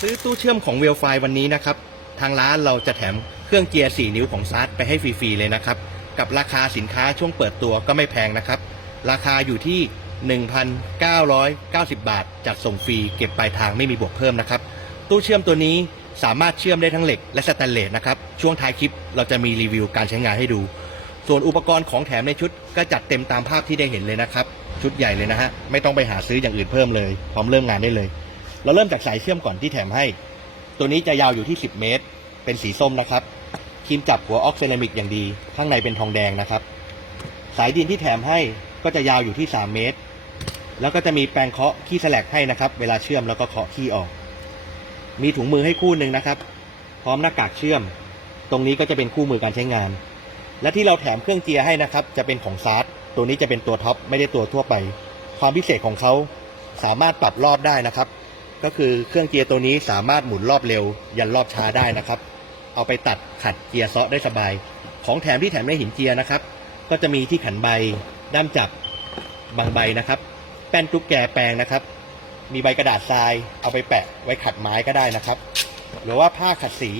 ซื้อตู้เชื่อมของเวลไฟวันนี้นะครับ ทางร้านเราจะแถมเครื่องเกียร์ 4 นิ้วของซาร์ไปให้ฟรีๆเลยนะครับ กับราคาสินค้าช่วงเปิดตัวก็ไม่แพงนะครับ ราคาอยู่ที่ 1,990 บาท จัดส่งฟรีเก็บปลายทางไม่มีบวกเพิ่มนะครับ ตู้เชื่อมตัวนี้สามารถเชื่อมได้ทั้งเหล็กและสแตนเลสนะครับ ช่วงท้ายคลิปเราจะมีรีวิวการใช้งานให้ดู ส่วนอุปกรณ์ของแถมในชุดก็จัดเต็มตามภาพที่ได้เห็นเลยนะครับ ชุดใหญ่เลยนะฮะ ไม่ต้องไปหาซื้ออย่างอื่นเพิ่มเลย พร้อมเริ่มงานได้เลย เราเริ่มจากสายเชื่อมก่อนที่แถมให้ ตัวนี้จะยาวอยู่ที่ 10 เมตร เป็นสีส้มนะครับครีมจับหัวออกเซรามิกอย่างดี ข้างในเป็นทองแดงนะครับ สายดินที่แถมให้ก็จะยาวอยู่ที่ 3 เมตร แล้วก็จะมีแปรงเคาะขี้แสลกให้นะครับ เวลาเชื่อมแล้วก็เคาะขี้ออก มีถุงมือให้คู่หนึ่งนะครับ พร้อมหน้ากากเชื่อม ตรงนี้ก็จะเป็นคู่มือการใช้งาน และที่เราแถมเครื่องเจียร์ให้นะครับ จะเป็นของซาร์ตตัวนี้จะเป็นตัวท็อปไม่ได้ตัวทั่วไป ความพิเศษของเขาสามารถปรับรอบได้นะครับ ก็คือเครื่องเจียร์ตัวนี้สามารถหมุนรอบเร็ว ยันรอบช้าได้นะครับ เอาไปตัดขัดเกียร์ซาะได้สบาย ของแถมที่แถมในหินเจียร์นะครับ ก็จะมีที่ขันใบด้ามจับบางใบนะครับ แป้นตุ๊กแกแปรงนะครับ มีใบกระดาษทรายเอาไปแปะไว้ขัดไม้ก็ได้นะครับ หรือว่าผ้าขัดสี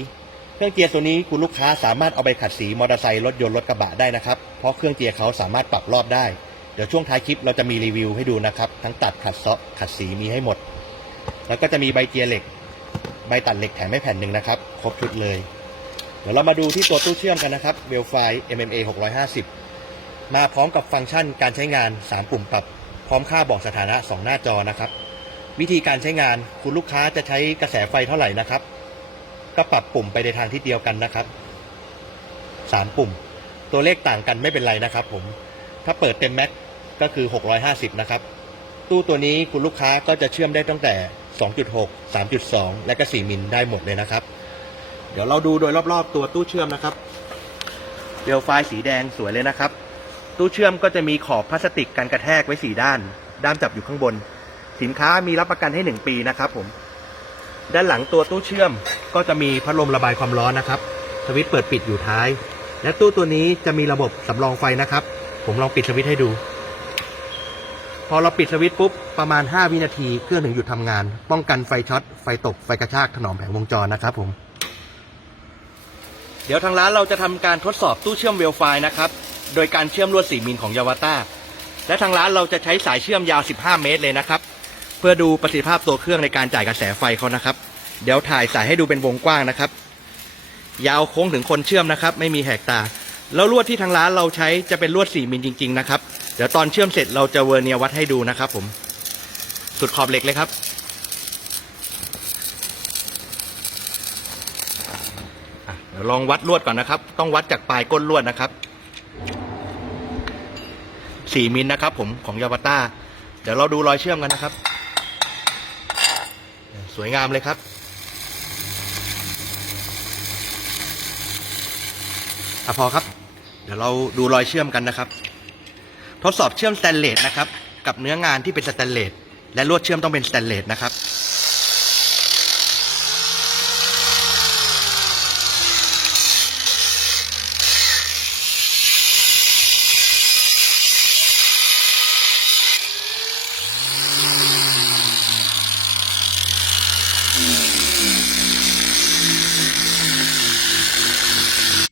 เครื่องเจียร์ตัวนี้คุณลูกค้าสามารถเอาไปขัดสีมอเตอร์ไซค์รถยนต์รถกระบะได้นะครับ เพราะเครื่องเจียร์เขาสามารถปรับรอบได้ เดี๋ยวช่วงท้ายคลิปเราจะมีรีวิวให้ดูนะครับ ทั้งตัดขัดเซาะขัดสีมีให้หมด แล้วก็จะมีใบเจียร์เหล็ก ใบตัดเหล็กแถมให้แผ่นหนึ่งนะครับ ครบชุดเลย เดี๋ยวเรามาดูที่ตัวตู้เชื่อมกันนะครับเวลไฟ MMA 650 มาพร้อมกับฟังก์ชันการใช้งาน 3 ปุ่มปรับ พร้อมค่าบอกสถานะ 2 หน้าจอนะครับ วิธีการใช้งานคุณลูกค้าจะใช้กระแสไฟเท่าไหร่นะครับ ก็ปรับปุ่มไปในทางทิศเดียวกันนะครับ 3 ปุ่ม ตัวเลขต่างกันไม่เป็นไรนะครับ ผม ถ้าเปิดเต็มแม็กก็คือ 650 นะครับ ตู้ตัวนี้คุณลูกค้าก็จะเชื่อมได้ตั้งแต่ 2.6 3.2 และก็ 4 มิลได้หมดเลยนะครับ เดี๋ยวเราดูโดยรอบๆ ตัวตู้เชื่อมนะครับเรลไฟสีแดงสวยเลยนะครับ ตู้เชื่อมก็จะมีขอบพลาสติกกันกระแทกไว้สีด้าน ด้ามจับอยู่ข้างบน สินค้ามีรับประกันให้ 1 ปีนะครับผม ด้านหลังตัวตู้เชื่อมก็จะมีพัดลมระบายความร้อนนะครับ สวิตช์เปิดปิดอยู่ท้าย และตู้ตัวนี้จะมีระบบสำรองไฟนะครับ ผมลองปิดสวิตช์ให้ดู พอเราปิดสวิตช์ปุ๊บ ประมาณ 5 วินาทีเครื่องถึงหยุดทำงาน ป้องกันไฟช็อต ไฟตก ไฟกระชากถนอมแผงวงจรนะครับผม เดี๋ยวทางร้านเราจะทำการทดสอบตู้เชื่อมเวลไฟนะครับ โดยการเชื่อมลวด 4มิลของยาวาต้าและทางร้านเราจะใช้สายเชื่อมยาว 15 เมตรเลยนะครับ เพื่อดูประสิทธิภาพตัวเครื่องในการจ่ายกระแสไฟเขานะครับ เดี๋ยวถ่ายสายให้ดูเป็นวงกว้างนะครับ ยาวโค้งถึงคนเชื่อมนะครับ ไม่มีแหกตา แล้วลวดที่ทางร้านเราใช้จะเป็นลวด 4มิลจริง ๆ นะครับ เดี๋ยวตอนเชื่อมเสร็จเราจะเวอร์เนียวัดให้ดูนะครับผม สุดขอบเหล็กเลยครับ เดี๋ยวลองวัดลวดก่อนนะครับ ต้องวัดจากปลายก้นลวดนะครับ 4มิลนะครับผมของยาวาต้า เดี๋ยวเราดูรอยเชื่อมกันนะครับ สวยงามเลยครับ อะพอครับ เดี๋ยวเราดูรอยเชื่อมกันนะครับ ทดสอบเชื่อมสแตนเลสนะครับ กับเนื้องานที่เป็นสแตนเลสและลวดเชื่อมต้องเป็นสแตนเลสนะครับ